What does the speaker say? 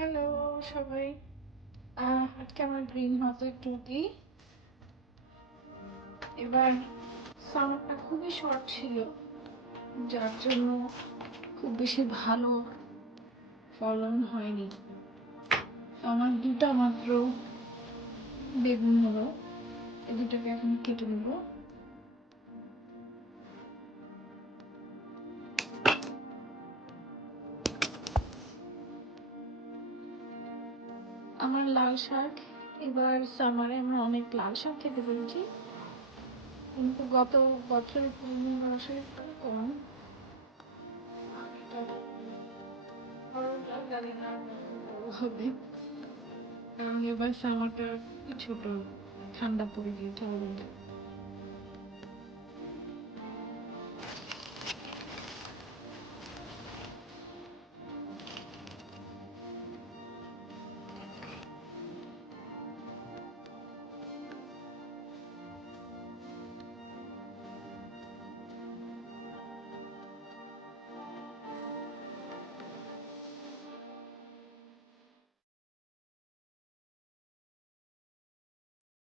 Hello সবাই। আজকে আমার গ্রিন হাউসের টুটি। এবার সামারটা খুবই শর্ট ছিল, যার জন্য খুব বেশি ভালো ফলন হয়নি। আমার দুটা মাত্র বেগুন হলো, এই দুটাকে এখন কেটে নেব। আমার লাল শাক, এবার সামারে আমরা অনেক লাল শাক খেতে পেরেছি, কিন্তু গত বছরের পূর্ণবাসের কম। জানি না হবে, কারণ এবার সামারটা ছোট, ঠান্ডা পড়ে গিয়েছে অলরেডি।